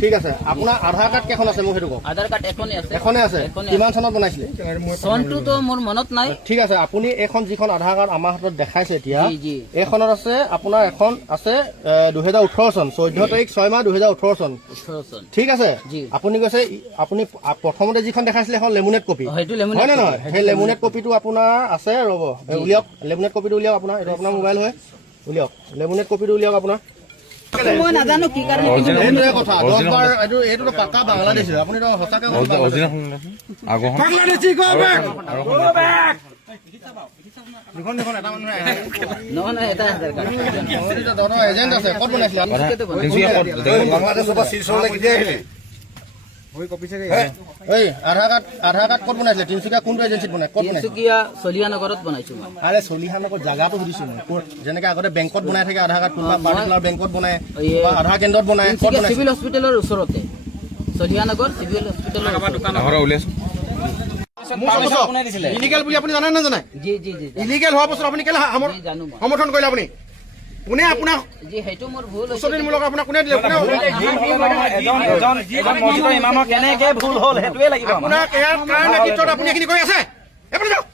ঠিক আছে আপোনাৰ আধাৰ কাৰ্ড কেইখন আছে মোক সেইটো কওক আধাৰ কাৰ্ড এখনে আছে কিমান চনত বনাইছিলে চনটোতো মোৰ মনত নাই ঠিক আছে আপুনি এইখন যিখন আধাৰ কাৰ্ড আমাৰ হাতত দেখাইছে এতিয়া এইখনত আছে আপোনাৰ এখন আছে 2018 চন 14 তাৰিখ 6 মাহ 2018 চন ঠিক আছে আপুনি কৈছে আপুনি প্ৰথমতে যিখন দেখাইছিলে এখন লেমিনেট কপি হয় নে নহয় সেই লেমিনেট কপিটো আপোনাৰ আছে ৰ'ব উলিয়াওক লেমিনেট কপিটো উলিয়াওক আপোনাৰ এইটো আপোনাৰ মোবাইল হয় উলিয়াওক লেমিনেট কপিটো উলিয়াওক আপোনাৰ মই নাজানো কি কাৰণে এইটোৱে কথা 10 বাৰ এইটো পাকা বাংলাদেশী আপুনি তো সঁচাকৈ বাংলাদেশী গো বেক দুখন দুখন এটা মানুহ নহয় এটা আধাৰ কাৰ্ড দৰ এজেন্ট আছে ক'ত বনাইছিলে বাংলাদেশৰ পৰা শিলচৰলৈ কেতিয়া আহিলে ওই কপি চাগে এই আধাৰ কাৰ্ড ক'ত বনাইছিলে তিনচুকীয়া কোনটো এজেন্সিত বনাই ক'ত বনাইছে তিনচুকীয়া চলিয়ানগৰত বনাইছো মই আৰে চলিহানগৰ জাগাটো সুধিছো মই ক'ত যেনেকৈ আগতে বেংকত বনাই থাকে আধাৰ কাৰ্ড কোনোবা পাৰ্টিকুলাৰ বেংকত বনাই বা আধাৰ কেন্দ্ৰত বনাই ক'ত বনাই চিভিল হস্পিটেলৰ ওচৰতে চলিয়ানগৰ চিভিল হস্পিটেলৰ দোকান ঘৰৰ ওলাইছো ইলিগেল বুলি আপুনি জানে নে জানে জি জি জি ইলিগেল হোৱাৰ পাছত আপুনি কেলে সমৰ্থন কৰিলে আপুনি কোনে আপোনাক জি হেতু মোৰ ভুল হৈছে উচতনিমূলক আপোনাক কোনে দিলে কোনে এজন মছজিদৰ ইমামৰ কেনেকে ভুল হ'ল হেতুৱে লাগিব আপোনাক ইয়াৰ কাৰ নেতৃত্বত আপুনি এইখিনি কৰি আছে আপুনি যাওক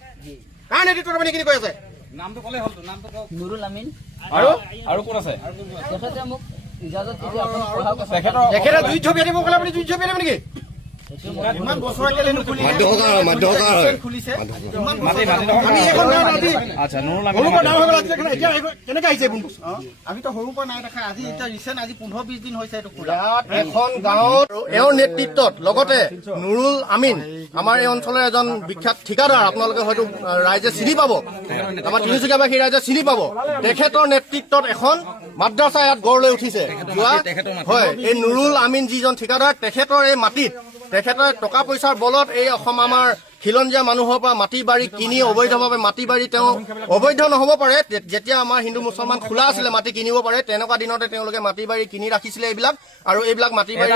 কাৰ নেতৃত্বত আপুনি এইখিনি কৰি আছে নামটো ক'লে হ'ল নামটো কওক নুৰুল আমিন আৰু কোন আছে তেখেতে মোক ইজাজত দিছে আপুনি পঢ়াওক তেখেতে দুই ছবি আনিব ক'লে আপুনি দুই ছবি আনিব নেকি ইমান বছৰ কেলে নুখুলি মাধ্যকাৰ খুলিছে আমি এখন আচ্ছা নুৰুল আমিন সৰুৰ পৰা ডাঙৰ হৈ গ'ল এতিয়া কেনেকৈ আহিছে এইবোৰ আমি তো সৰুৰ পৰা নাই দেখা আজি এতিয়া ৰিচেণ্ট আজি 15-20 দিন হৈছে এইটো ইয়াত এখন গাঁৱত এওঁৰ নেতৃত্বত লগতে নুৰুল আমিন আমাৰ এই অঞ্চলৰ এজন বিখ্যাত ঠিকাদাৰ আপোনালোকে হয়তো ৰাইজে চিনি পাব আমাৰ তিনিচুকীয়াবাসী ৰাইজে চিনি পাব তেখেতৰ নেতৃত্বত এখন মাদ্ৰাছা ইয়াত গঢ় লৈ উঠিছে যোৱা হয় এই নুৰুল আমিন যিজন ঠিকাদাৰ তেখেতৰ এই মাটিত তেখেতৰ টকা পইচাৰ বলত এই অসম আমাৰ খিলঞ্জীয়া মানুহৰ পৰা মাটি বাৰী কিনি অবৈধভাৱে মাটি বাৰী তেওঁ অবৈধ নহ'ব পাৰে যেতিয়া আমাৰ হিন্দু মুছলমান খোলা আছিলে মাটি কিনিব পাৰে তেনেকুৱা দিনতে তেওঁলোকে মাটি বাৰী কিনি ৰাখিছিলে এইবিলাক আৰু এইবিলাক মাটি বাৰী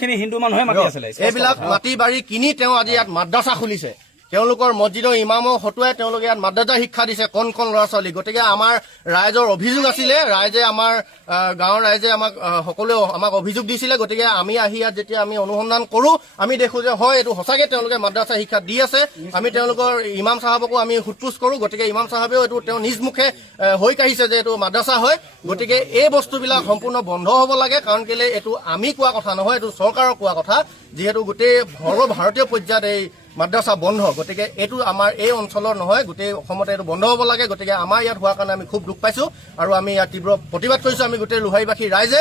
কিনি হিন্দু মানুহে মাতি আছিলে এইবিলাক মাটি বাৰী কিনি তেওঁ আজি ইয়াত মাদ্ৰাছা খুলিছে তেওঁলোকৰ মছজিদৰ ইমামক হতুৱাই তেওঁলোকে ইয়াত মাদ্ৰাছা শিক্ষা দিছে কণ কণ ল'ৰা ছোৱালী গতিকে আমাৰ ৰাইজৰ অভিযোগ আছিলে ৰাইজে আমাৰ গাঁৱৰ ৰাইজে আমাক সকলোৱে আমাক অভিযোগ দিছিলে গতিকে আমি আহি ইয়াত যেতিয়া আমি অনুসন্ধান কৰোঁ আমি দেখোঁ যে হয় এইটো সঁচাকৈ তেওঁলোকে মাদ্ৰাছা শিক্ষা দি আছে আমি তেওঁলোকৰ ইমাম চাহাবকো আমি সোধপোছ কৰোঁ গতিকে ইমাম চাহাবেও এইটো তেওঁ নিজ মুখে হৈ কাঢ়িছে যে এইটো মাদ্ৰাছা হয় গতিকে এই বস্তুবিলাক সম্পূৰ্ণ বন্ধ হ'ব লাগে কাৰণ কেলে এইটো আমি কোৱা কথা নহয় এইটো চৰকাৰৰ কোৱা কথা যিহেতু গোটেই সৰ্বভাৰতীয় পৰ্যায়ত এই মাদ্ৰাছা বন্ধ গতিকে এইটো আমাৰ এই অঞ্চলৰ নহয় গোটেই অসমতে এইটো বন্ধ হ'ব লাগে গতিকে আমাৰ ইয়াত হোৱাৰ কাৰণে আমি খুব দুখ পাইছোঁ আৰু আমি ইয়াত তীব্ৰ প্ৰতিবাদ কৰিছোঁ আমি গোটেই লোহাৰীবাসী ৰাইজে